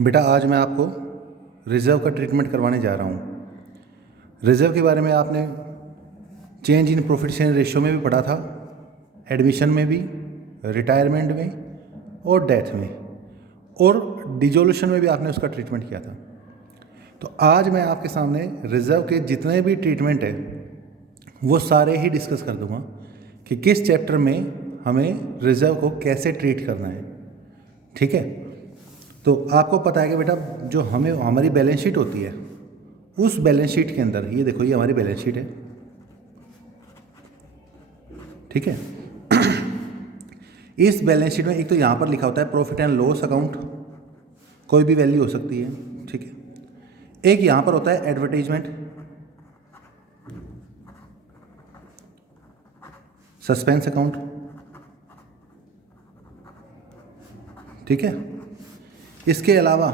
बेटा आज मैं आपको रिज़र्व का ट्रीटमेंट करवाने जा रहा हूँ। रिज़र्व के बारे में आपने change in profit sharing ratio में भी पढ़ा था, एडमिशन में भी, रिटायरमेंट में और डेथ में, और डिजोल्यूशन में भी आपने उसका ट्रीटमेंट किया था। तो आज मैं आपके सामने रिज़र्व के जितने भी ट्रीटमेंट है वो सारे ही डिस्कस कर दूँगा कि किस चैप्टर में हमें रिज़र्व को कैसे ट्रीट करना है। ठीक है, तो आपको पता है कि बेटा जो हमारी बैलेंस शीट होती है, उस बैलेंस शीट के अंदर ये देखो, ये हमारी बैलेंस शीट है। ठीक है, इस बैलेंस शीट में एक तो यहाँ पर लिखा होता है प्रॉफिट एंड लॉस अकाउंट, कोई भी वैल्यू हो सकती है। ठीक है, एक यहाँ पर होता है एडवर्टाइजमेंट, सस्पेंस अकाउंट। ठीक है, इसके अलावा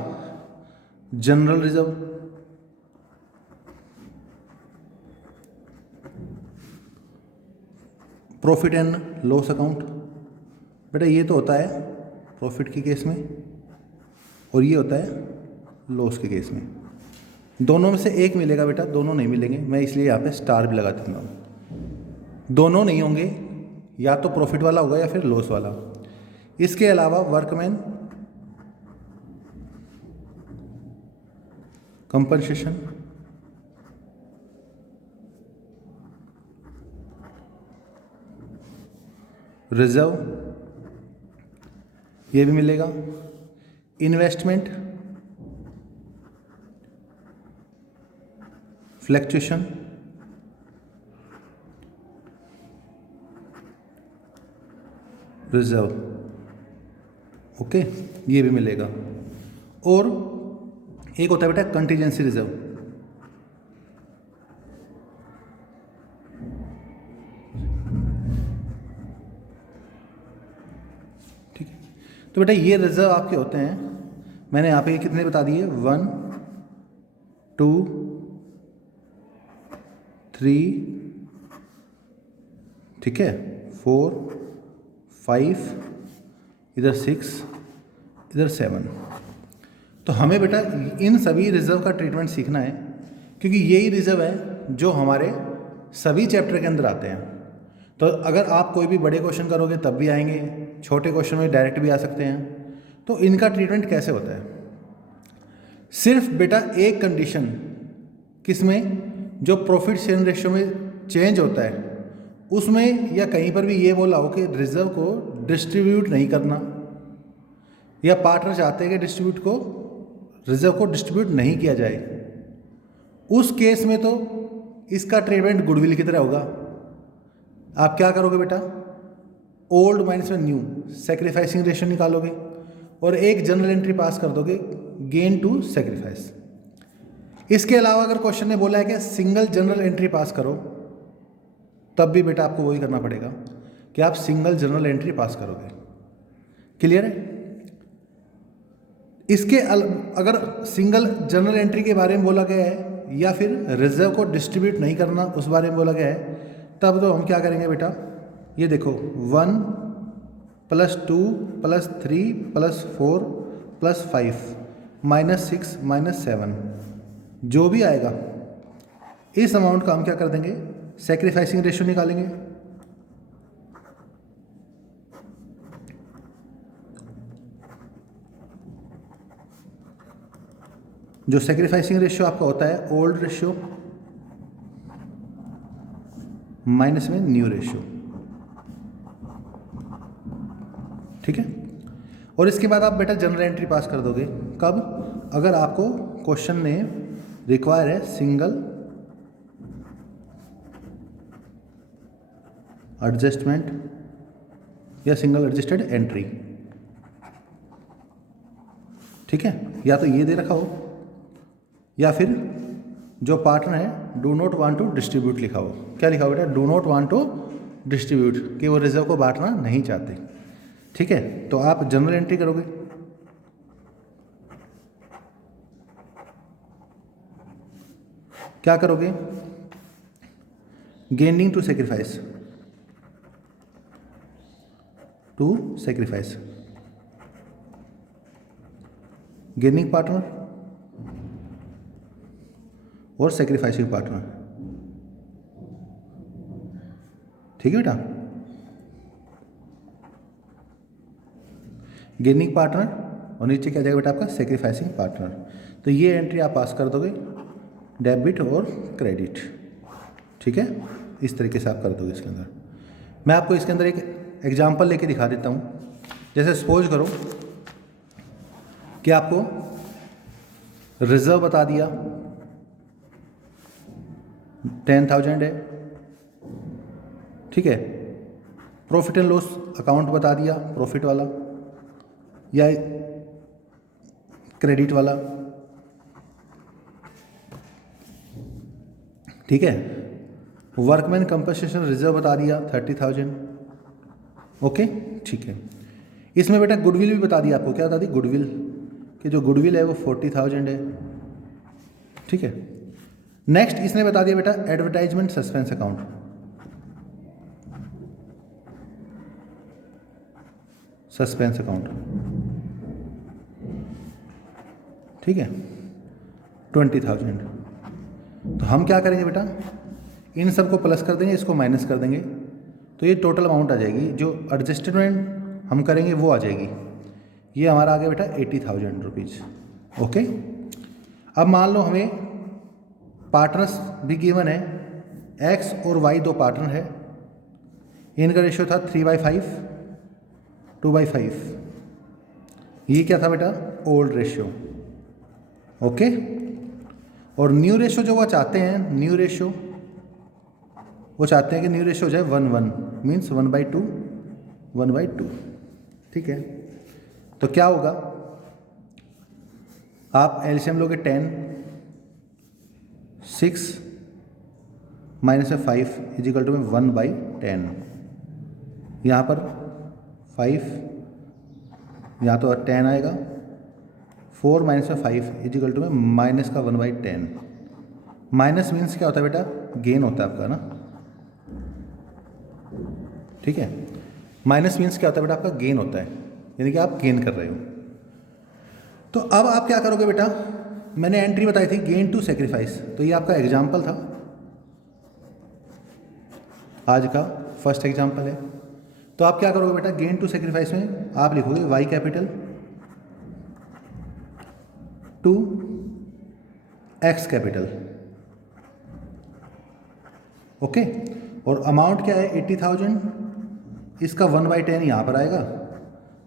general reserve, profit and loss account. बेटा ये तो होता है प्रॉफिट के केस में और ये होता है लॉस के केस में। दोनों में से एक मिलेगा बेटा, दोनों नहीं मिलेंगे, मैं इसलिए यहाँ पे स्टार भी लगा देता हूँ। दोनों नहीं होंगे, या तो प्रॉफिट वाला होगा या फिर लॉस वाला। इसके अलावा वर्कमैन, कंपनसेशन, रिजर्व, ये भी मिलेगा। इन्वेस्टमेंट, फ्लैक्चुएशन, रिजर्व, ओके, ये भी मिलेगा। और एक होता है बेटा कंटीजेंसी रिजर्व। ठीक है, तो बेटा ये रिजर्व आपके होते हैं, मैंने यहाँ पे कितने बता दिए, 1 2 3, ठीक है, 4 5, इधर 6, इधर 7। तो हमें बेटा इन सभी रिजर्व का ट्रीटमेंट सीखना है, क्योंकि यही रिजर्व है जो हमारे सभी चैप्टर के अंदर आते हैं। तो अगर आप कोई भी बड़े क्वेश्चन करोगे तब भी आएंगे, छोटे क्वेश्चन में डायरेक्ट भी आ सकते हैं। तो इनका ट्रीटमेंट कैसे होता है, सिर्फ बेटा एक कंडीशन, किसमें, जो प्रॉफिट शेयरिंग रेशियो में चेंज होता है उसमें, या कहीं पर भी ये बोला हो कि रिजर्व को डिस्ट्रीब्यूट नहीं करना, या पार्टनर चाहते हैं कि रिजर्व को डिस्ट्रीब्यूट नहीं किया जाए, उस केस में तो इसका ट्रीटमेंट गुडविल की तरह होगा। आप क्या करोगे बेटा, ओल्ड माइनस में न्यू सैक्रिफाइसिंग रेशियो निकालोगे और एक जनरल एंट्री पास कर दोगे, गेन टू सैक्रिफाइस। इसके अलावा अगर क्वेश्चन ने बोला है कि सिंगल जनरल एंट्री पास करो, तब भी बेटा आपको वही करना पड़ेगा कि आप सिंगल जनरल एंट्री पास करोगे। क्लियर है? इसके अगर सिंगल जनरल एंट्री के बारे में बोला गया है या फिर रिजर्व को डिस्ट्रीब्यूट नहीं करना उस बारे में बोला गया है, तब तो हम क्या करेंगे बेटा, ये देखो 1 + 2 + 3 + 4 + 5 -6 -7, जो भी आएगा इस अमाउंट का हम क्या कर देंगे, सैक्रिफाइसिंग रेशियो निकालेंगे। जो सैक्रिफाइसिंग रेशियो आपका होता है ओल्ड रेशियो माइनस में न्यू रेशियो। ठीक है, और इसके बाद आप बेटा जनरल एंट्री पास कर दोगे कब, अगर आपको क्वेश्चन ने रिक्वायर है सिंगल एडजस्टमेंट या सिंगल एडजस्टेड एंट्री। ठीक है, या तो ये दे रखा हो या फिर जो पार्टनर है do not want to distribute लिखा हो। क्या लिखा हो बेटा, do not want to distribute, कि वो रिजर्व को बांटना नहीं चाहते। ठीक है, तो आप जनरल एंट्री करोगे। क्या करोगे, gaining to sacrifice, gaining partner और सेक्रीफाइसिंग पार्टनर। ठीक है बेटा, गेनिंग पार्टनर और नीचे क्या जाएगा बेटा आपका सेक्रीफाइसिंग पार्टनर। तो ये एंट्री आप पास कर दोगे, डेबिट और क्रेडिट। ठीक है, इस तरीके से आप कर दोगे इसके अंदर। मैं आपको इसके अंदर एक एग्जांपल लेके दिखा देता हूँ। जैसे सपोज करो कि आपको रिजर्व बता दिया 10,000 है। ठीक है, प्रॉफिट एंड लॉस अकाउंट बता दिया, प्रॉफिट वाला या क्रेडिट वाला। ठीक है, वर्कमैन कंपनसेशन रिजर्व बता दिया 30,000। ओके, ठीक है। इसमें बेटा गुडविल भी बता दिया आपको, क्या बता दी, गुडविल, कि जो गुडविल है वो 40,000 है। ठीक है, नेक्स्ट इसने बता दिया बेटा advertisement suspense account. Suspense account, ठीक है, 20,000। तो हम क्या करेंगे बेटा, इन सबको प्लस कर देंगे, इसको माइनस कर देंगे, तो ये टोटल अमाउंट आ जाएगी। जो एडजस्टमेंट हम करेंगे वो आ जाएगी। ये हमारा आ गया बेटा 80,000 रुपीज़। ओके, अब मान लो हमें पार्टनर्स भी गिवन है, एक्स और वाई दो पार्टनर है, इनका रेशियो था 3/5 2/5। ये क्या था बेटा, ओल्ड रेशियो। ओके, और न्यू रेशियो जो वो चाहते हैं, न्यू रेशियो वो चाहते हैं कि न्यू रेशियो हो जाए 1:1, मीन्स 1/2 1/2। ठीक है, तो क्या होगा, आप एलसीएम लोगे 10, 6 माइनस में 5 इजिकल टू में 1/10। यहाँ पर 5, यहाँ तो 10 आएगा, 4 माइनस में 5 इजिकल टू में माइनस का 1/10। माइनस मीन्स क्या होता है बेटा, गेन होता है आपका ना। ठीक है, माइनस मीन्स क्या होता है बेटा, आपका गेन होता है, यानी कि आप गेन कर रहे हो। तो अब आप क्या करोगे बेटा, मैंने एंट्री बताई थी गेन टू सेक्रीफाइस, तो ये आपका एग्जाम्पल था, आज का फर्स्ट एग्जाम्पल है। तो आप क्या करोगे बेटा, गेन टू सेक्रीफाइस में आप लिखोगे Y capital to X capital. Okay, और अमाउंट क्या है 80,000, इसका 1/10 यहाँ पर आएगा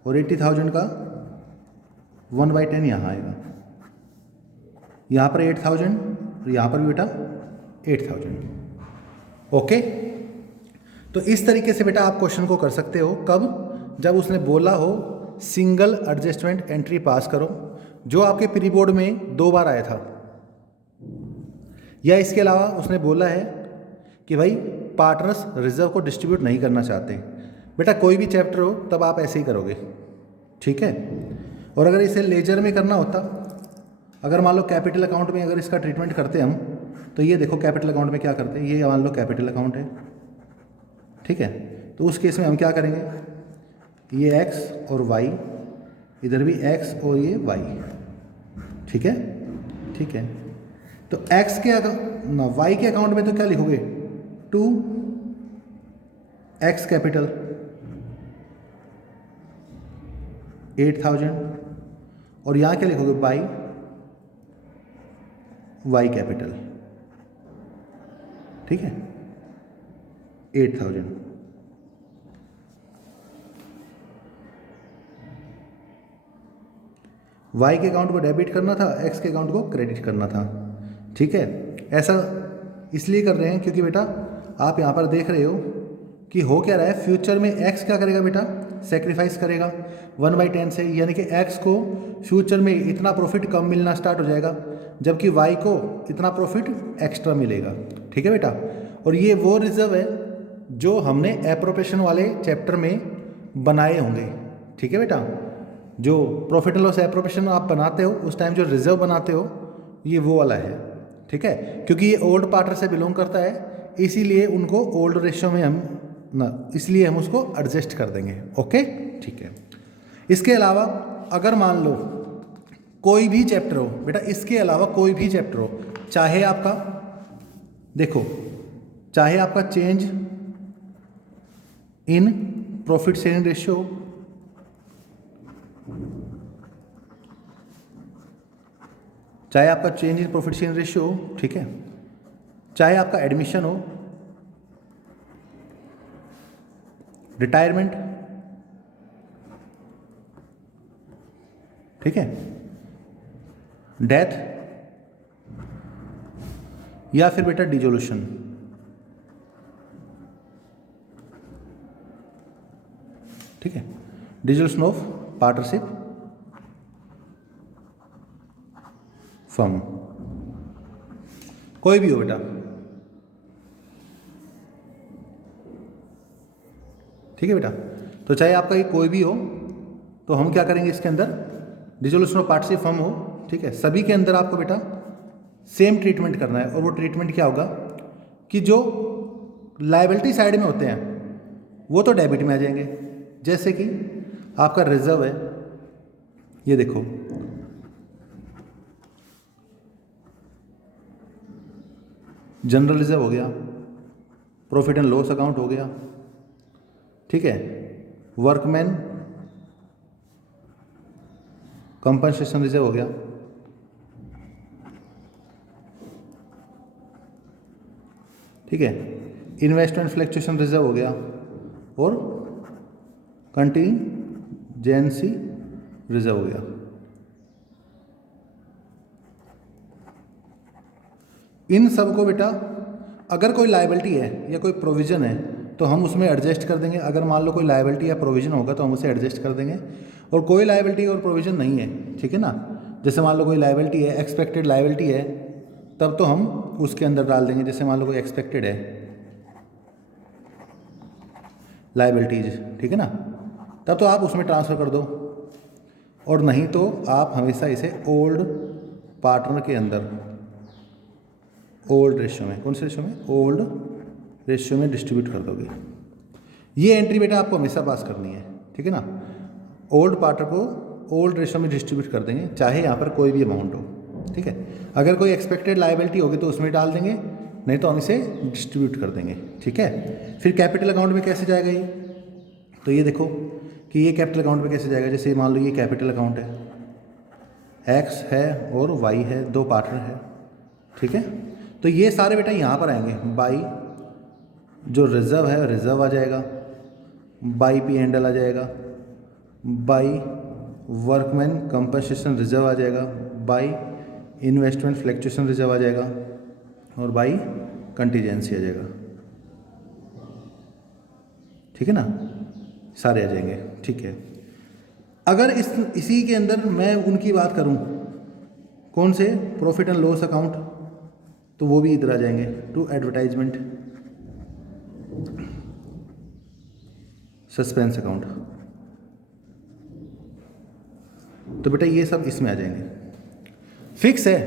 और 80,000 का 1/10 यहाँ आएगा। यहाँ पर 8,000 और यहाँ पर भी बेटा 8,000। ओके, तो इस तरीके से बेटा आप क्वेश्चन को कर सकते हो। कब, जब उसने बोला हो सिंगल एडजस्टमेंट एंट्री पास करो, जो आपके प्री बोर्ड में 2 बार आया था, या इसके अलावा उसने बोला है कि भाई पार्टनर्स रिजर्व को डिस्ट्रीब्यूट नहीं करना चाहते। बेटा कोई भी चैप्टर हो तब आप ऐसे ही करोगे। ठीक है, और अगर इसे लेजर में करना होता, अगर मान लो कैपिटल अकाउंट में अगर इसका ट्रीटमेंट करते हम, तो ये देखो कैपिटल अकाउंट में क्या करते हैं, ये मान लो कैपिटल अकाउंट है। ठीक है, तो उस केस में हम क्या करेंगे, ये x और y, इधर भी x और ये y। ठीक है, ठीक है, तो x के ना y के अकाउंट में तो क्या लिखोगे, 2x कैपिटल 8,000, और यहाँ क्या लिखोगे, बाई y कैपिटल। ठीक है, 8,000। y के अकाउंट को डेबिट करना था, x के अकाउंट को क्रेडिट करना था। ठीक है, ऐसा इसलिए कर रहे हैं क्योंकि बेटा आप यहाँ पर देख रहे हो कि हो क्या रहा है, फ्यूचर में x क्या करेगा बेटा, सेक्रीफाइस करेगा 1/10 से, यानी कि x को फ्यूचर में इतना प्रॉफिट कम मिलना स्टार्ट हो जाएगा, जबकि y को इतना प्रॉफिट एक्स्ट्रा मिलेगा। ठीक है बेटा, और ये वो रिजर्व है जो हमने एप्रोप्रिएशन वाले चैप्टर में बनाए होंगे। ठीक है बेटा, जो प्रॉफिट एंड लॉस एप्रोप्रिएशन आप बनाते हो उस टाइम जो रिजर्व बनाते हो, ये वो वाला है। ठीक है, क्योंकि ये ओल्ड पार्टनर से बिलोंग करता है, इसीलिए उनको ओल्ड रेशियो में हम ना, इसलिए हम उसको एडजस्ट कर देंगे। ओके, ठीक है। इसके अलावा अगर मान लो कोई भी चैप्टर हो बेटा, इसके अलावा कोई भी चैप्टर हो, चाहे आपका देखो, चाहे आपका change in profit sharing ratio, चाहे आपका change in profit sharing ratio हो, ठीक है, चाहे आपका एडमिशन हो, रिटायरमेंट, ठीक है, डेथ, या फिर बेटा डिजोल्यूशन, ठीक है, डिजोल्यूशन ऑफ पार्टनरशिप फर्म, कोई भी हो बेटा, ठीक है बेटा। तो चाहे आपका ये कोई भी हो, तो हम क्या करेंगे इसके अंदर, डिसोल्यूशन ऑफ पार्टनरशिप फर्म हो, ठीक है, सभी के अंदर आपको बेटा सेम ट्रीटमेंट करना है। और वो ट्रीटमेंट क्या होगा कि जो लायबिलिटी साइड में होते हैं वो तो डेबिट में आ जाएंगे, जैसे कि आपका रिजर्व है, ये देखो, जनरल रिजर्व हो गया, प्रॉफिट एंड लॉस अकाउंट हो गया, ठीक है, वर्कमैन कंपनसेशन रिजर्व हो गया, ठीक है, इन्वेस्टमेंट फ्लक्चुएशन रिजर्व हो गया, और कंटीजेंसी रिजर्व हो गया। इन सब को बेटा अगर कोई लायबिलिटी है या कोई प्रोविज़न है तो हम उसमें एडजस्ट कर देंगे। अगर मान लो कोई लायबिलिटी या प्रोविज़न होगा तो हम उसे एडजस्ट कर देंगे, और कोई लायबिलिटी और प्रोविज़न नहीं है, ठीक है ना, जैसे मान लो कोई लायबिलिटी है, एक्सपेक्टेड लायबिलिटी है, तब तो हम उसके अंदर डाल देंगे। जैसे मान लो कोई एक्सपेक्टेड है लायबिलिटीज, ठीक है ना, तब तो आप उसमें ट्रांसफ़र कर दो, और नहीं तो आप हमेशा इसे ओल्ड पार्टनर के अंदर, ओल्ड रेशियो में, कौन से रेशियो में, ओल्ड रेशियो में डिस्ट्रीब्यूट कर दोगे। ये एंट्री बेटा आपको हमेशा पास करनी है, ठीक है ना, ओल्ड पार्टनर को ओल्ड रेशियो में डिस्ट्रीब्यूट कर देंगे, चाहे यहाँ पर कोई भी अमाउंट हो, ठीक है। अगर कोई एक्सपेक्टेड लायबिलिटी होगी तो उसमें डाल देंगे, नहीं तो हम इसे डिस्ट्रीब्यूट कर देंगे, ठीक है। फिर कैपिटल अकाउंट में कैसे जाएगा ये, तो ये देखो कि ये कैपिटल अकाउंट में कैसे जाएगा। जैसे मान लो ये कैपिटल अकाउंट है, एक्स है और वाई है, दो पार्टनर है, ठीक है, तो ये सारे बेटा यहाँ पर आएंगे। बाई जो रिजर्व है रिजर्व आ जाएगा, बाई पी एंडल आ जाएगा, बाई वर्कमैन कंपनसेशन रिजर्व आ जाएगा, बाई इन्वेस्टमेंट फ्लक्चुएशन रिजर्व आ जाएगा, और बाई कंटीजेंसी आ जाएगा, ठीक है ना, सारे आ जाएंगे, ठीक है। अगर इसी के अंदर मैं उनकी बात करूं, कौन से, प्रॉफिट एंड लॉस अकाउंट, तो वो भी इधर आ जाएंगे, टू एडवर्टाइजमेंट, सस्पेंस अकाउंट, तो बेटा ये सब इसमें आ जाएंगे। फिक्स है,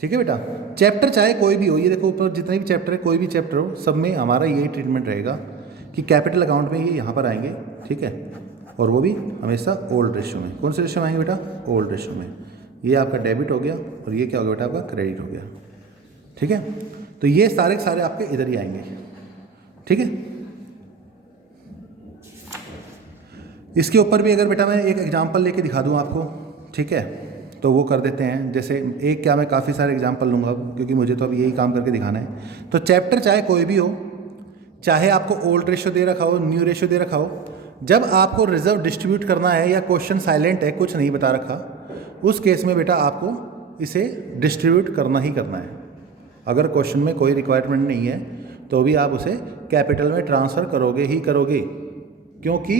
ठीक है बेटा। चैप्टर चाहे कोई भी हो, ये देखो ऊपर जितने भी चैप्टर है, कोई भी चैप्टर हो, सब में हमारा यही ट्रीटमेंट रहेगा कि कैपिटल अकाउंट में ये यहाँ पर आएंगे, ठीक है, और वो भी हमेशा ओल्ड रेशियो में। कौन से रेशियो में आएंगे बेटा, ओल्ड रेशियो में। ये आपका डेबिट हो गया और ये क्या हो गया बेटा, आपका क्रेडिट हो गया, ठीक है। तो ये सारे के सारे आपके इधर ही आएंगे, ठीक है। इसके ऊपर भी अगर बेटा मैं एक एग्जांपल लेके दिखा दूं आपको, ठीक है, तो वो कर देते हैं। जैसे एक क्या, मैं काफ़ी सारे एग्जांपल लूँगा अब, क्योंकि मुझे तो अब यही काम करके दिखाना है। तो चैप्टर चाहे कोई भी हो, चाहे आपको ओल्ड रेशियो दे रखा हो, न्यू रेशियो दे रखा हो, जब आपको रिजर्व डिस्ट्रीब्यूट करना है या क्वेश्चन साइलेंट है, कुछ नहीं बता रखा, उस केस में बेटा आपको इसे डिस्ट्रीब्यूट करना ही करना है। अगर क्वेश्चन में कोई रिक्वायरमेंट नहीं है तो भी आप उसे कैपिटल में ट्रांसफ़र करोगे ही करोगे, क्योंकि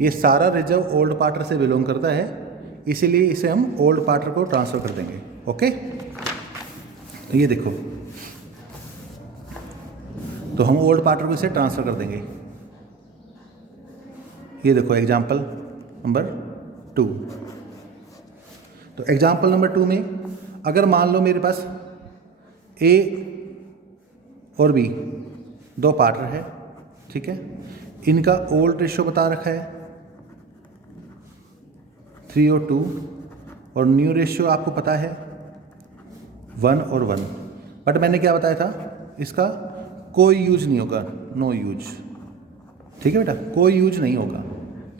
ये सारा रिजर्व ओल्ड पार्टनर से बिलोंग करता है, इसीलिए इसे हम ओल्ड पार्टनर को ट्रांसफ़र कर देंगे। ओके, तो ये देखो, तो हम ओल्ड पार्टनर को इसे ट्रांसफ़र कर देंगे। ये देखो एग्जाम्पल नंबर 2। तो एग्जाम्पल नंबर 2 में अगर मान लो मेरे पास ए और बी दो पार्टनर है, ठीक है, इनका ओल्ड रेशियो बता रखा है 3 और 2, और न्यू रेशियो आपको पता है 1 और 1, बट मैंने क्या बताया था, इसका कोई यूज नहीं होगा, नो यूज। ठीक है बेटा, कोई यूज नहीं होगा,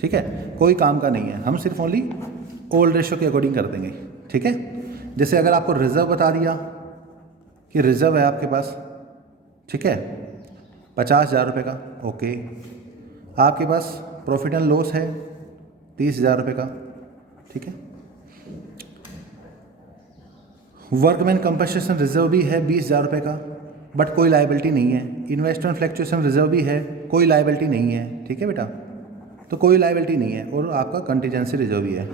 ठीक है, कोई काम का नहीं है, हम सिर्फ ओनली ओल्ड रेशियो के अकॉर्डिंग कर देंगे। ठीक है, जैसे अगर आपको रिजर्व बता दिया कि रिजर्व है आपके पास, ठीक है, 50,000 रुपये का, ओके, आपके पास प्रॉफिट एंड लॉस है 30,000 रुपये का, ठीक है, वर्कमैन कंपनसेशन रिजर्व भी है 20,000 रुपये का, बट कोई लायबिलिटी नहीं है। इन्वेस्टमेंट फ्लक्चुएशन रिजर्व भी है, कोई लायबिलिटी नहीं है। ठीक है बेटा, तो कोई लायबिलिटी नहीं है, और आपका कंटीजेंसी रिजर्व भी है,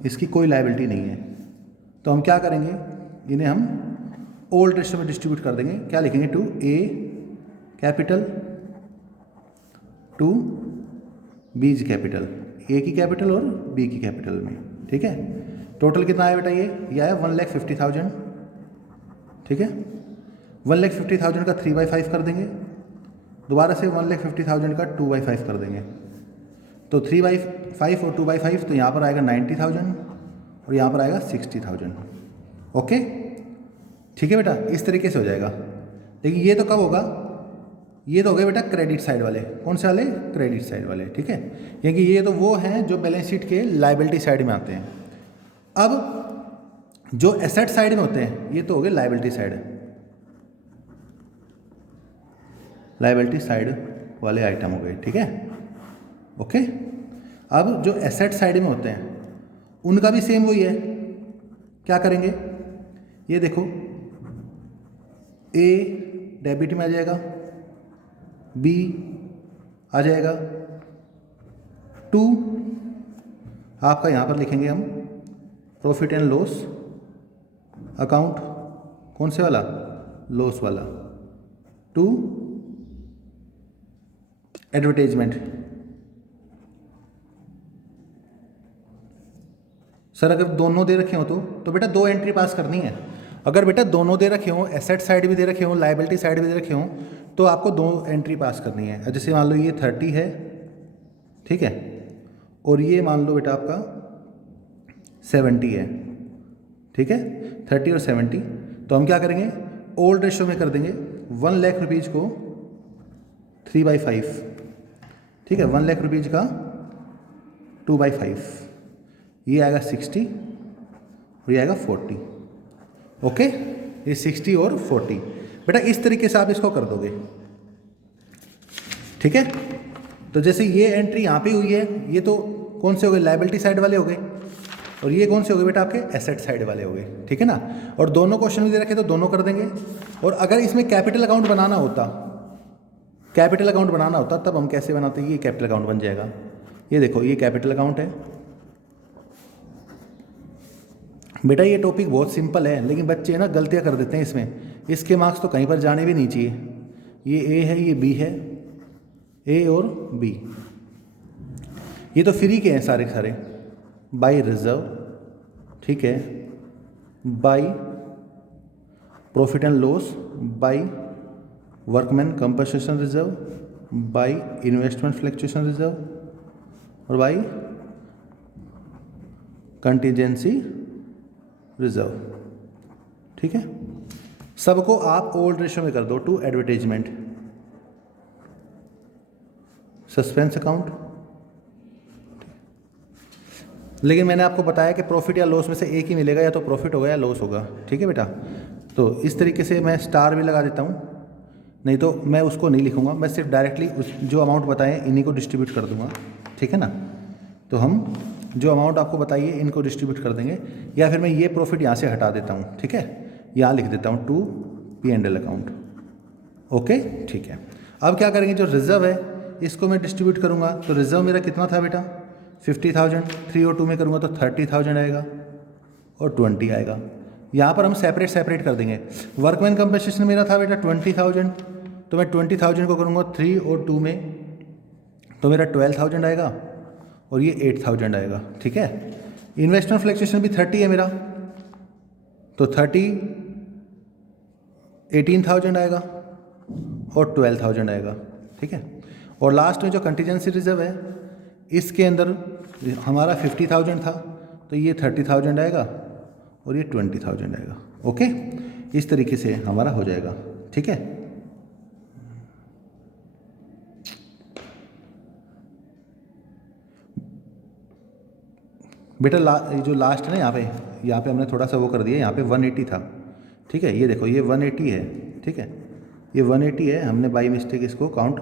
इसकी कोई लायबिलिटी नहीं है। तो हम क्या करेंगे, इन्हें हम ओल्ड रेशियो में डिस्ट्रीब्यूट कर देंगे। क्या लिखेंगे, two A capital two B capital, A की कैपिटल और बी की कैपिटल में। ठीक है, टोटल कितना आया बेटा, ये आया 1,50,000। ठीक है, 1,50,000 का 3/5 कर देंगे, दोबारा से 1,50,000 का 2/5 कर देंगे, तो 3/5 और 2/5, तो यहाँ पर आएगा 90,000 और यहाँ पर आएगा 60,000। ओके, ठीक है बेटा, इस तरीके से हो जाएगा। लेकिन ये तो कब होगा, ये तो हो गए बेटा क्रेडिट साइड वाले। कौन से वाले, क्रेडिट साइड वाले। ठीक है, क्योंकि ये तो वो हैं जो बैलेंस शीट के लायबिलिटी साइड में आते हैं। अब जो एसेट साइड में होते हैं, ये तो हो गए लायबिलिटी साइड, लायबिलिटी साइड वाले आइटम हो गए। ठीक है, ओके। अब जो एसेट साइड में होते हैं उनका भी सेम वही है। क्या करेंगे, ये देखो, ए डेबिट में आ जाएगा, बी आ जाएगा, 2 आपका यहाँ पर लिखेंगे हम प्रॉफिट एंड लॉस अकाउंट, कौन से वाला, लॉस वाला, 2 एडवर्टाइजमेंट। सर अगर दोनों दे रखे हो तो बेटा 2 एंट्री पास करनी है। अगर बेटा दोनों दे रखे हो, एसेट साइड भी दे रखे हो, लायबिलिटी साइड भी दे रखे हो, तो आपको 2 एंट्री पास करनी है। जैसे मान लो ये 30 है, ठीक है, और ये मान लो बेटा आपका 70 है। ठीक है, 30 और 70, तो हम क्या करेंगे, ओल्ड रेशियो में कर देंगे। 1 लाख रुपीज़ को 3/5, ठीक है, 1 लाख रुपीज़ का 2/5, ये आएगा 60 और ये आएगा 40। ओके, ये 60 और 40 बेटा, इस तरीके से आप इसको कर दोगे। ठीक है, तो जैसे ये एंट्री यहाँ पे हुई है, ये तो कौन से हो गए, लायबिलिटी साइड वाले हो गए, और ये कौन से हो गए बेटा, आपके एसेट साइड वाले हो गए। ठीक है ना, और दोनों क्वेश्चन भी दे रखे तो दोनों कर देंगे। और अगर इसमें कैपिटल अकाउंट बनाना होता, कैपिटल अकाउंट बनाना होता, तब हम कैसे बनाते, ये कैपिटल अकाउंट बन जाएगा। ये देखो, ये कैपिटल अकाउंट है बेटा। ये टॉपिक बहुत सिंपल है, लेकिन बच्चे ना गलतियाँ कर देते हैं इसमें। इसके मार्क्स तो कहीं पर जाने भी नहीं चाहिए। ये ए है, ये बी है, ए और बी, ये तो फ्री के हैं सारे के सारे, बाय रिजर्व, ठीक है, by profit and loss, by workman compensation reserve, by investment fluctuation reserve और बाय कंटीजेंसी रिजर्व। ठीक है, सबको आप ओल्ड रेशियो में कर दो। टू एडवर्टाइजमेंट, सस्पेंस अकाउंट, लेकिन मैंने आपको बताया कि प्रॉफिट या लॉस में से एक ही मिलेगा, या तो प्रॉफिट होगा या लॉस होगा। ठीक है बेटा, तो इस तरीके से मैं स्टार भी लगा देता हूँ, नहीं तो मैं उसको नहीं लिखूँगा, मैं सिर्फ डायरेक्टली उस जो अमाउंट बताएं इन्हीं को डिस्ट्रीब्यूट कर दूँगा। ठीक है ना, तो हम जो अमाउंट आपको बताइए इनको डिस्ट्रीब्यूट कर देंगे, या फिर मैं ये प्रॉफिट यहाँ से हटा देता हूँ। ठीक है, यहाँ लिख देता हूँ टू P&L अकाउंट। ओके, ठीक है। अब क्या करेंगे, जो रिजर्व है इसको मैं डिस्ट्रीब्यूट करूँगा। तो रिजर्व मेरा कितना था बेटा, 50,000, 3 और 2 में करूँगा तो 30,000 आएगा और 20 आएगा। यहाँ पर हम सेपरेट कर देंगे। वर्कमैन कंपनसेशन मेरा था बेटा 20,000, तो मैं 20,000 को करूँगा 3 और 2 में, तो मेरा 12,000 आएगा और ये 8,000 आएगा। ठीक है, इन्वेस्टमेंट फ्लक्चुएशन भी 30 है मेरा, तो 30 18,000 आएगा और 12,000 आएगा। ठीक है, और लास्ट में जो कंटीजेंसी रिजर्व है इसके अंदर हमारा 50,000 था, तो ये 30,000 आएगा और ये 20,000 आएगा। ओके, इस तरीके से हमारा हो जाएगा। ठीक है, बेटा जो लास्ट है ना, यहाँ पे हमने थोड़ा सा वो कर दिया, यहाँ पे 180 था। ठीक है, ये देखो ये 180 है। ठीक है, ये 180 है, हमने बाई मिस्टेक इसको काउंट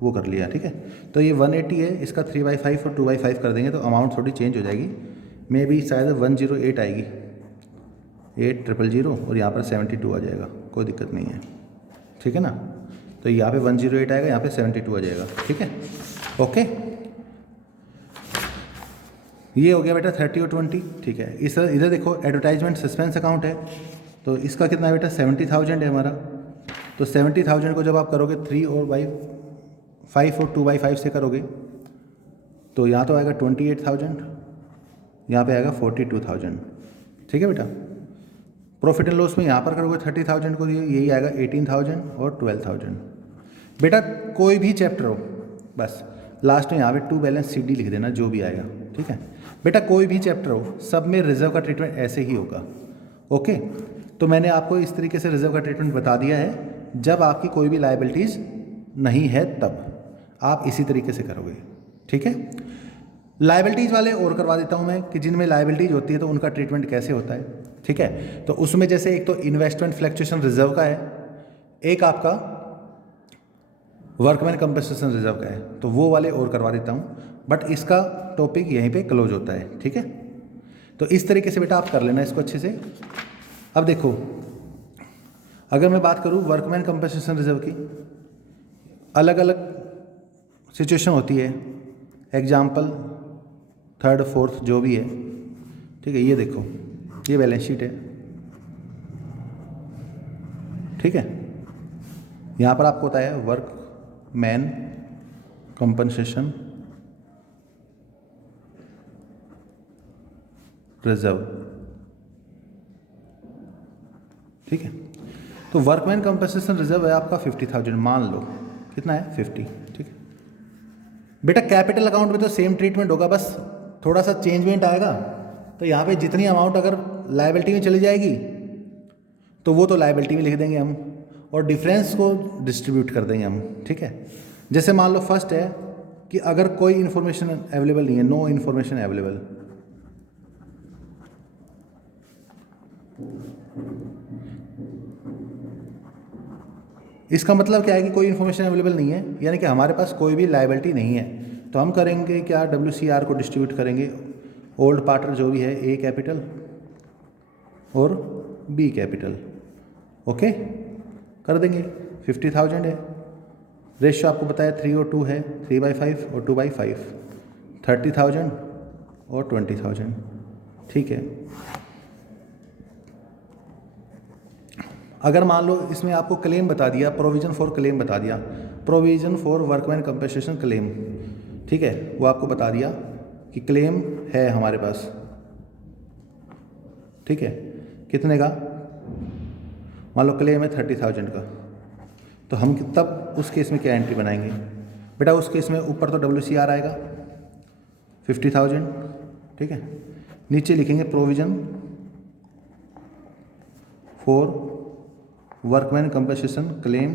वो कर लिया। ठीक है, तो ये 180 है, इसका 3/5 और 2/5 कर देंगे तो अमाउंट थोड़ी चेंज हो जाएगी। मे बी शायद 108 आएगी, 8000 और यहाँ पर 72 आ जाएगा, कोई दिक्कत नहीं है। ठीक है ना, तो यहाँ पे 108 आएगा, यहाँ पे 72 आ जाएगा। ठीक है, ओके, ये हो गया बेटा 30 और 20। ठीक है, इस इधर देखो एडवर्टाइजमेंट सस्पेंस अकाउंट है, तो इसका कितना है बेटा 70,000 है हमारा। तो 70,000 को जब आप करोगे 3 और 5 और 2/5 से करोगे तो यहाँ तो आएगा 28,000, यहाँ पे आएगा 42,000। ठीक है बेटा, प्रॉफिट एंड लॉस में यहाँ पर करोगे 30,000 को यही आएगा 18,000 और 12,000। बेटा कोई भी चैप्टर हो, बस लास्ट में यहाँ पे टू बैलेंस CD लिख देना, जो भी आएगा। ठीक है बेटा, कोई भी चैप्टर हो, सब में रिजर्व का ट्रीटमेंट ऐसे ही होगा। ओके, तो मैंने आपको इस तरीके से रिजर्व का ट्रीटमेंट बता दिया है। जब आपकी कोई भी लायबिलिटीज़ नहीं है तब आप इसी तरीके से करोगे। ठीक है, लायबिलिटीज़ वाले और करवा देता हूँ मैं कि जिनमें लायबिलिटीज़ होती है तो उनका ट्रीटमेंट कैसे होता है। ठीक है, तो उसमें जैसे एक तो इन्वेस्टमेंट फ्लक्चुएशन रिजर्व का है, एक आपका वर्कमैन कंपनसेशन रिजर्व का है, तो वो वाले और करवा देता हूँ, बट इसका टॉपिक यहीं पे क्लोज होता है। ठीक है, तो इस तरीके से बेटा आप कर लेना इसको अच्छे से। अब देखो, अगर मैं बात करूँ वर्कमैन कंपनसेशन रिजर्व की, अलग अलग सिचुएशन होती है, एग्जाम्पल 3rd 4th जो भी है। ठीक है, ये देखो ये बैलेंस शीट है। ठीक है, यहाँ पर आपको होता है वर्कमैन कंपनसेशन रिजर्व। ठीक है, तो वर्कमैन कंपनसेशन रिजर्व है आपका 50,000, मान लो कितना है 50। ठीक है बेटा, कैपिटल अकाउंट में तो सेम ट्रीटमेंट होगा, बस थोड़ा सा चेंजमेंट आएगा। तो यहाँ पे जितनी अमाउंट अगर लायबिलिटी में चली जाएगी तो वो तो लायबिलिटी में लिख देंगे हम, और डिफरेंस को डिस्ट्रीब्यूट कर देंगे हम। ठीक है, जैसे मान लो फर्स्ट है कि अगर कोई इन्फॉर्मेशन अवेलेबल नहीं है, नो इन्फॉर्मेशन अवेलेबल, इसका मतलब क्या है कि कोई इन्फॉर्मेशन अवेलेबल नहीं है, यानी कि हमारे पास कोई भी लायबिलिटी नहीं है। तो हम करेंगे क्या, WCR को डिस्ट्रीब्यूट करेंगे, ओल्ड पार्टनर जो भी है A कैपिटल और B कैपिटल। ओके, कर देंगे, 50,000 है, रेशियो आपको बताया 3 और 2 है, 3/5 और 2/5, 30,000 और 20,000। ठीक है, अगर मान लो इसमें आपको क्लेम बता दिया, प्रोविजन फॉर क्लेम बता दिया, provision for workman compensation claim. ठीक है, वो आपको बता दिया कि क्लेम है हमारे पास। ठीक है, कितने का, मान लो क्लेम है 30,000 का, तो हम तब उस केस में क्या एंट्री बनाएंगे बेटा, उस केस में ऊपर तो WCR आएगा 50,000। ठीक है, नीचे लिखेंगे provision for workman compensation claim,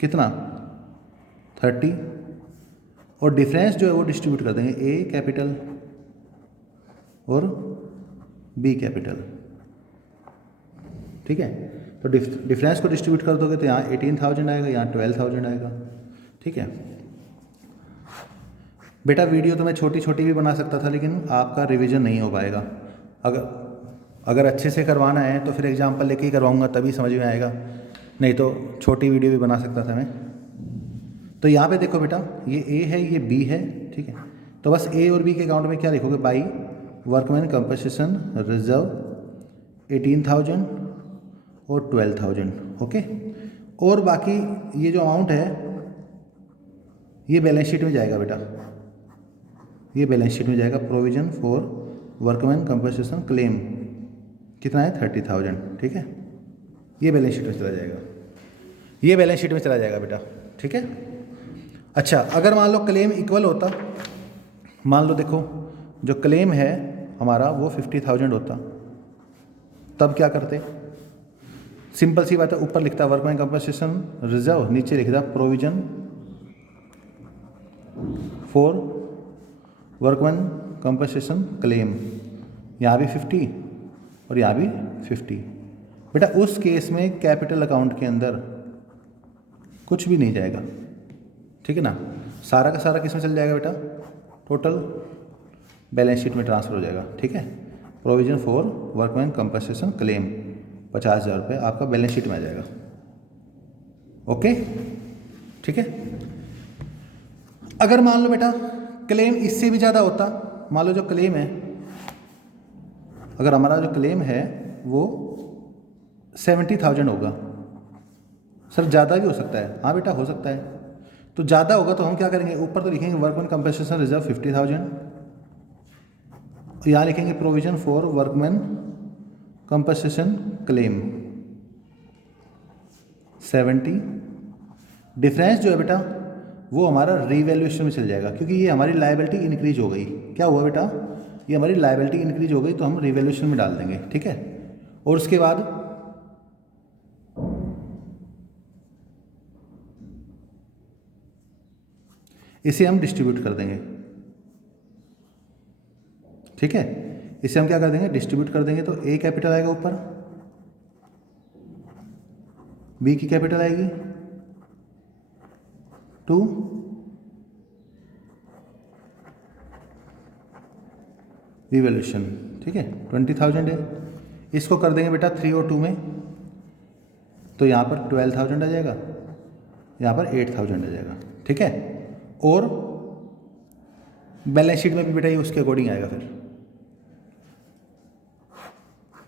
कितना 30, और डिफरेंस जो है वो डिस्ट्रीब्यूट कर देंगे A कैपिटल और B कैपिटल। ठीक है, तो डिफरेंस को डिस्ट्रीब्यूट कर दोगे तो यहाँ 18,000 आएगा, यहाँ 12,000 आएगा। ठीक है बेटा, वीडियो तो मैं छोटी छोटी भी बना सकता था, लेकिन आपका रिवीजन नहीं हो पाएगा। अगर अच्छे से करवाना है तो फिर एग्जाम्पल लेके ही करवाऊँगा, तभी समझ में आएगा, नहीं तो छोटी वीडियो भी बना सकता था मैं। तो यहाँ पे देखो बेटा, ये A है, ये B है। ठीक है, तो बस A और B के अकाउंट में क्या लिखोगे, बाई वर्कमैन कंपनसेशन रिजर्व 18,000 और 12,000। ओके, और बाकी ये जो अमाउंट है ये बैलेंस शीट में जाएगा बेटा, ये बैलेंस शीट में जाएगा, provision for workman compensation claim कितना है 30,000। ठीक है, ये बैलेंस शीट में चला जाएगा, ये बैलेंस शीट में चला जाएगा बेटा। ठीक है, अच्छा, अगर मान लो क्लेम इक्वल होता, मान लो देखो जो क्लेम है हमारा वो 50,000 होता, तब क्या करते? सिंपल सी बात है, ऊपर लिखता वर्कमैन कंपनसेशन रिजर्व, नीचे लिखता provision for workman compensation claim. यहाँ भी 50 और यहाँ भी 50। बेटा उस केस में कैपिटल अकाउंट के अंदर कुछ भी नहीं जाएगा, ठीक है ना, सारा का सारा किस में चल जाएगा बेटा? टोटल बैलेंस शीट में ट्रांसफर हो जाएगा, ठीक है। Provision for workman compensation claim 50,000 रुपये आपका बैलेंस शीट में आ जाएगा। ओके, ठीक है। अगर मान लो बेटा क्लेम इससे भी ज़्यादा होता, मान लो जो क्लेम है, अगर हमारा जो क्लेम है वो 70,000 होगा, सर ज़्यादा भी हो सकता है, हाँ बेटा हो सकता है। तो ज़्यादा होगा तो हम क्या करेंगे, ऊपर तो लिखेंगे वर्कमैन कंपनसेशन रिजर्व 50,000, यहाँ लिखेंगे provision for workman compensation claim 70। Difference जो है बेटा वो हमारा रीवैल्यूएशन में चल जाएगा, क्योंकि ये हमारी लायबिलिटी इंक्रीज हो गई। क्या हुआ बेटा? ये हमारी लायबिलिटी इंक्रीज हो गई, तो हम रीवैल्यूएशन में डाल देंगे, ठीक है। और उसके बाद इसे हम डिस्ट्रीब्यूट कर देंगे, ठीक है। इसे हम क्या कर देंगे, डिस्ट्रीब्यूट कर देंगे। तो ए कैपिटल आएगा ऊपर, बी की कैपिटल आएगी 2, रिवैल्यूएशन, ठीक है, 20,000 है। इसको कर देंगे बेटा 3 और 2 में, तो यहाँ पर 12,000 आ जाएगा, यहाँ पर 8,000 आ जाएगा, ठीक है। और बैलेंस शीट में भी बेटा ये उसके अकॉर्डिंग आएगा। फिर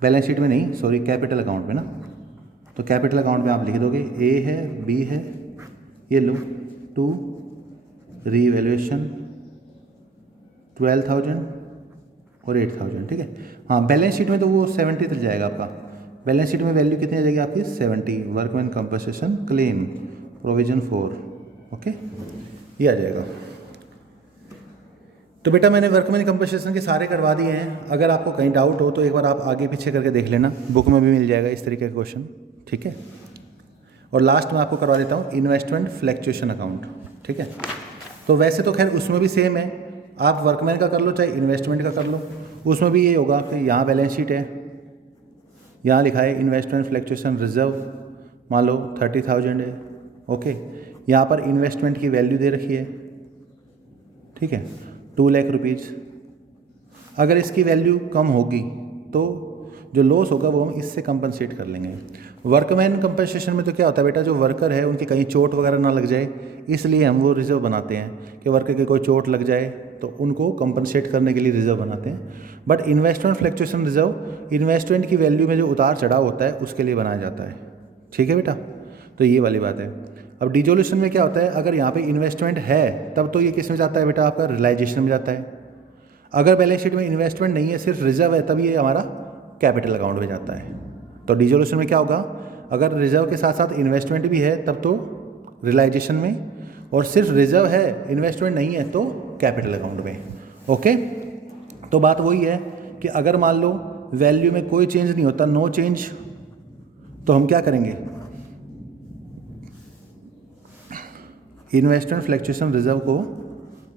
बैलेंस शीट में नहीं, सॉरी, कैपिटल अकाउंट में ना, तो कैपिटल अकाउंट में आप लिख दोगे ए है, बी है, ये लो 2, रीवैल्यूएशन 12,000 और 8,000, ठीक है। हाँ, बैलेंस शीट में तो वो 70 तक जाएगा आपका। बैलेंस शीट में वैल्यू कितनी आ जाएगी आपकी? 70, workman compensation claim provision for, okay, ये आ जाएगा। तो बेटा मैंने वर्कमैन कंपनसेशन के सारे करवा दिए हैं। अगर आपको कहीं डाउट हो तो एक बार आप आगे पीछे करके देख लेना, बुक में भी मिल जाएगा इस तरीके का क्वेश्चन, ठीक है। और लास्ट में आपको करवा देता हूँ इन्वेस्टमेंट फ्लैक्चुएशन अकाउंट, ठीक है। तो वैसे तो खैर उसमें भी सेम है, आप वर्कमैन का कर लो चाहे इन्वेस्टमेंट का कर लो, उसमें भी ये होगा कि यहाँ बैलेंस शीट है, यहाँ लिखा है इन्वेस्टमेंट फ्लैक्चुएशन रिजर्व, मान लो 30,000 है, ओके। यहाँ पर इन्वेस्टमेंट की वैल्यू दे रखी है, ठीक है, 2 लाख रुपीज़। अगर इसकी वैल्यू कम होगी तो जो लॉस होगा वो हम इससे कंपनसेट कर लेंगे। वर्कमैन कंपनसेशन में तो क्या होता है बेटा, जो वर्कर है उनकी कहीं चोट वगैरह ना लग जाए, इसलिए हम वो रिजर्व बनाते हैं कि वर्कर की कोई चोट लग जाए तो उनको कंपनसेट करने के लिए रिजर्व बनाते हैं। But investment fluctuation reserve investment की वैल्यू में जो उतार चढ़ाव होता है उसके लिए बनाया जाता है, ठीक है बेटा। तो ये वाली बात है। अब डिसोल्यूशन में क्या होता है, अगर यहाँ पे इन्वेस्टमेंट है तब तो ये किस में जाता है बेटा, आपका रियलाइजेशन में जाता है। अगर बैलेंस शीट में इन्वेस्टमेंट नहीं है, सिर्फ रिजर्व है, तब ये हमारा कैपिटल अकाउंट में जाता है। तो डिसोल्यूशन में क्या होगा, अगर रिजर्व के साथ साथ इन्वेस्टमेंट भी है तब तो रियलाइजेशन में, और सिर्फ रिजर्व है इन्वेस्टमेंट नहीं है तो कैपिटल अकाउंट में, ओके। तो बात वही है कि अगर मान लो वैल्यू में कोई चेंज नहीं होता, नो चेंज, तो हम क्या करेंगे, इन्वेस्टमेंट फ्लैक्चुएशन रिजर्व को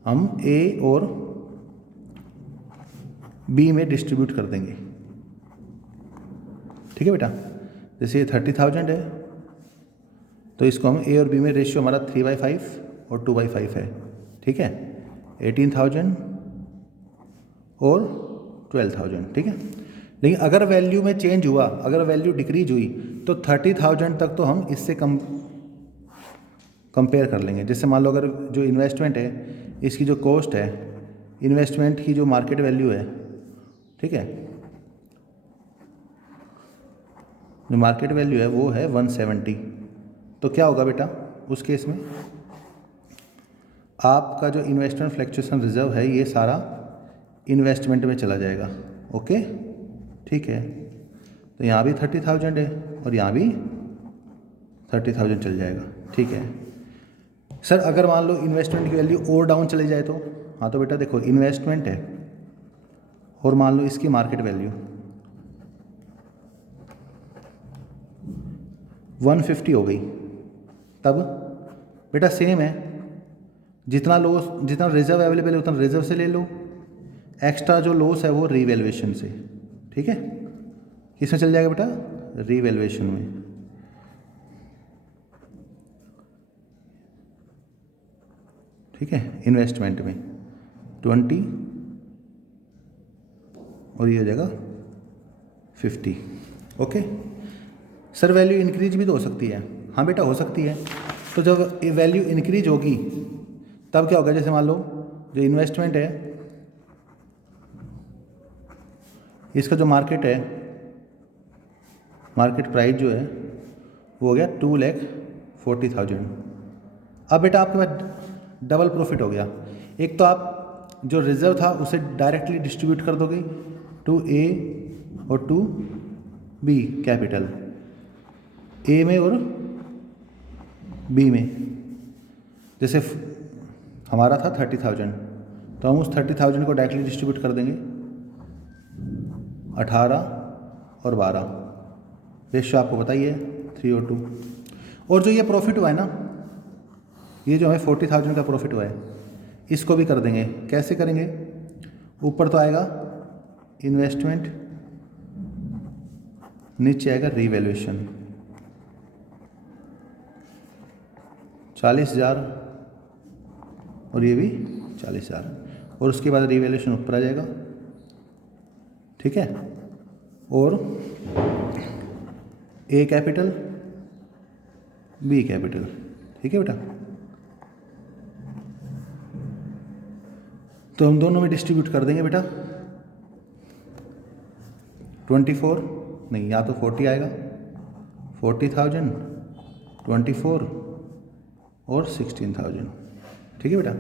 हम ए और बी में डिस्ट्रीब्यूट कर देंगे, ठीक है बेटा। जैसे ये 30,000 है तो इसको हम ए और बी में, रेशियो हमारा 3/5 और 2/5 है, ठीक है, 18,000 और 12,000, ठीक है। लेकिन अगर वैल्यू में चेंज हुआ, अगर वैल्यू डिक्रीज हुई तो 30,000 तक तो हम इससे कंपेयर कर लेंगे। जैसे मान लो अगर जो इन्वेस्टमेंट है इसकी जो कॉस्ट है, इन्वेस्टमेंट की जो मार्केट वैल्यू है, ठीक है, जो मार्केट वैल्यू है वो है 170, तो क्या होगा बेटा उस केस में, आपका जो इन्वेस्टमेंट फ्लैक्चुएशन रिजर्व है ये सारा इन्वेस्टमेंट में चला जाएगा, ओके, ठीक है। तो यहाँ भी 30,000 है और यहाँ भी 30,000 चल जाएगा, ठीक है। सर अगर मान लो इन्वेस्टमेंट की वैल्यू और डाउन चले जाए तो, हाँ तो बेटा देखो इन्वेस्टमेंट है और मान लो इसकी मार्केट वैल्यू 150 हो गई, तब बेटा सेम है, जितना लॉस, जितना रिजर्व अवेलेबल है उतना रिजर्व से ले लो, एक्स्ट्रा जो लॉस है वो रीवैल्यूएशन से, ठीक है। किसमें चल जाएगा बेटा? रीवैल्यूएशन में। ठीक है, इन्वेस्टमेंट में 20 और ये हो जाएगा 50। ओके सर, वैल्यू इंक्रीज भी तो हो सकती है। हाँ बेटा हो सकती है। तो जब वैल्यू इंक्रीज होगी तब क्या होगा? जैसे मान लो जो इन्वेस्टमेंट है इसका जो मार्केट है, मार्केट प्राइस जो है वो हो गया 2,40,000। अब बेटा आपके पास डबल प्रॉफिट हो गया। एक तो आप जो रिजर्व था उसे डायरेक्टली डिस्ट्रीब्यूट कर दोगे टू ए और टू बी कैपिटल, ए में और बी में। जैसे हमारा था 30,000 तो हम उस 30,000 को डायरेक्टली डिस्ट्रीब्यूट कर देंगे 18 और 12, रेशियो आपको बताइए 3 और 2। और जो ये प्रॉफिट हुआ है ना, ये जो हमें 40,000 का प्रॉफिट हुआ है, इसको भी कर देंगे। कैसे करेंगे? ऊपर तो आएगा इन्वेस्टमेंट, नीचे आएगा रीवैल्यूएशन। 40,000 और ये भी 40,000 और उसके बाद रीवैल्यूएशन ऊपर आ जाएगा, ठीक है। और ए कैपिटल बी कैपिटल, ठीक है बेटा। तो हम दोनों में डिस्ट्रीब्यूट कर देंगे बेटा। 24 नहीं, या तो 40 आएगा, 40,000, 24 और 16,000, ठीक है बेटा।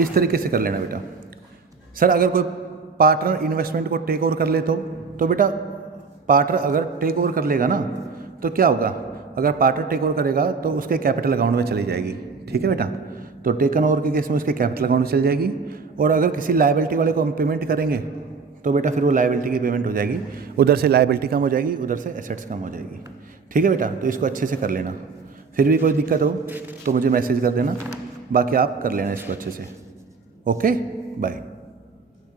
इस तरीके से कर लेना बेटा। सर अगर कोई पार्टनर इन्वेस्टमेंट को टेक ओवर कर ले तो बेटा पार्टनर अगर टेक ओवर कर लेगा ना तो क्या होगा? अगर पार्टनर टेक ओवर करेगा तो उसके कैपिटल अकाउंट में चली जाएगी, ठीक है बेटा। तो टेकन ओवर के केस में उसके कैपिटल अकाउंट में चली जाएगी। और अगर किसी लायबिलिटी वाले को हम पेमेंट करेंगे तो बेटा फिर वो लायबिलिटी की पेमेंट हो जाएगी, उधर से लायबिलिटी कम हो जाएगी, उधर से एसेट्स कम हो जाएगी, ठीक है बेटा। तो इसको अच्छे से कर लेना। फिर भी कोई दिक्कत हो तो मुझे मैसेज कर देना, बाकी आप कर लेना इसको अच्छे से। Okay bye.